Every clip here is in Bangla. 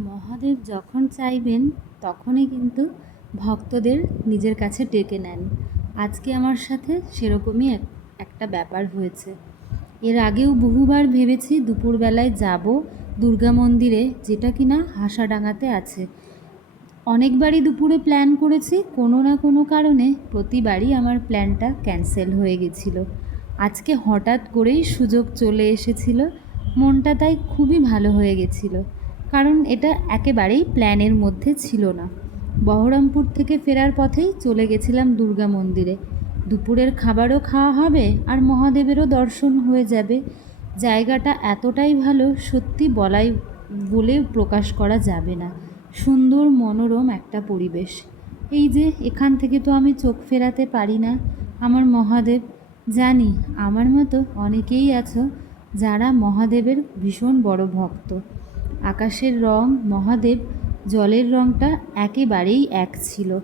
মহাদেব যখন চাইবেন, তখনই কিন্তু ভক্তদের নিজের কাছে ডেকে নেন। আজকে আমার সাথে সেরকমই এক, একটা ব্যাপার হয়েছে। এর আগেও বহুবার ভেবেছি দুপুরবেলায় যাব দুর্গা মন্দিরে, যেটা কি কিনা হাসাডাঙ্গাতে আছে। অনেকবারই দুপুরে প্ল্যান করেছি, কোনো না কোনো কারণে প্রতিবারই আমার প্ল্যানটা ক্যান্সেল হয়ে গেছিল। আজকে হঠাৎ করেই সুযোগ চলে এসেছিল, মনটা তাই খুবই ভালো হয়ে গেছিল। কারণ এটা একেবারেই প্ল্যানের মধ্যে ছিল না। বহরমপুর থেকে ফেরার পথেই চলে গেছিলাম দুর্গা মন্দিরে। দুপুরের খাবারও খাওয়া হবে আর মহাদেবেরও দর্শন হয়ে যাবে। জায়গাটা এতটাই ভালো, সত্যি বলাই, বলে প্রকাশ করা যাবে না। সুন্দর, মনোরম একটা পরিবেশ। এই যে, এখান থেকে তো আমি চোখ ফেরাতে পারি না। আমার মহাদেব, জানি আমার মতো অনেকেই আছো যারা মহাদেবের ভীষণ বড় ভক্ত। আকাশের রং, মহাদেব, জলের রংটা একেবারেই এক ছিল।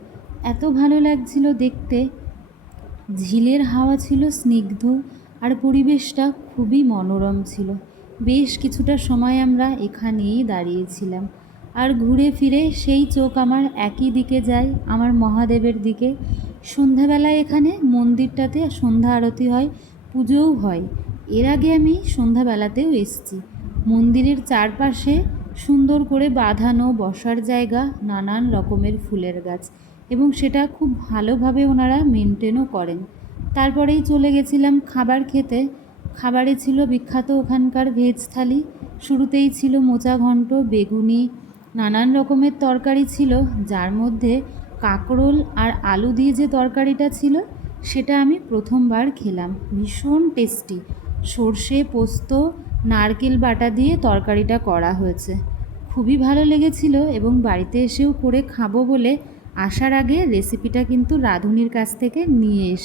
এত ভালো লাগছিল দেখতে। ঝিলের হাওয়া ছিল স্নিগ্ধ আর পরিবেশটা খুবই মনোরম ছিল। বেশ কিছুটা সময় আমরা এখানেই দাঁড়িয়েছিলাম। আর ঘুরে ফিরে সেই চোখ আমার একই দিকে যায়, আমার মহাদেবের দিকে। সন্ধ্যাবেলায় এখানে মন্দিরটাতে সন্ধ্যা আরতি হয়, পুজোও হয়। এর আগে আমি সন্ধ্যাবেলাতেও এসেছি। মন্দিরের চারপাশে সুন্দর করে বাঁধানো, বসার জায়গা, নানান রকমের ফুলের গাছ এবং সেটা খুব ভালোভাবে ওনারা মেনটেনও করেন। তারপরেই চলে গেছিলাম খাবার খেতে। খাবারে ছিল বিখ্যাত ওখানকার ভেজ থালি। শুরুতেই ছিল মোচা ঘন্ট, বেগুনি, নানান রকমের তরকারি ছিল, যার মধ্যে কাঁকরোল আর আলু দিয়ে যে তরকারিটা ছিল, সেটা আমি প্রথমবার খেলাম। ভীষণ টেস্টি সর্ষে, পোস্ত নারকেল বাটা দিয়ে তরকারিটা করা হয়েছে। খুবই ভালো লেগেছিল এবং বাড়িতে এসেও করে খাব বলে আসার আগে রেসিপিটা কিন্তু রাঁধুনির কাছ থেকে নিয়ে এসে